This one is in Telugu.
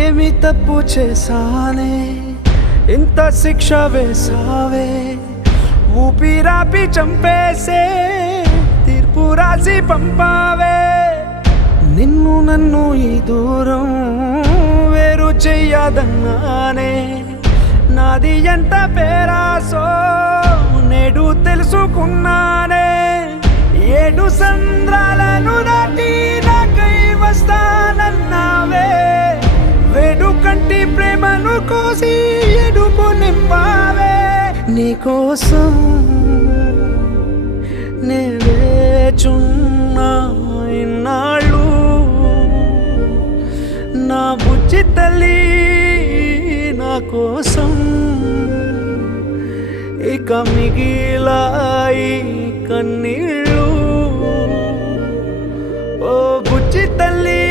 ఏమి తప్పు చేశానే ఇంత శిక్ష వేసావే ఊపిరాపి చంపేసే తీర్పు రాసి పంపావే నిన్ను నన్ను ఈ దూరం వేరు చెయ్యదన్నానే నాది ఎంత పేరాసో నేడు తెలుసుకున్నానే 7 సంద్రాలను దాటి నాకై వస్తానన్నావే వేడుకంటి ప్రేమను కోసి ఎడుపు నింపావే నీకోసం నే వేచున్నా ఇన్నాళ్ళు నా బుజ్జి తల్లి నా కోసం ఇక మిగిలాయి కన్నీళ్ళు ఓ బుజ్జి తల్లి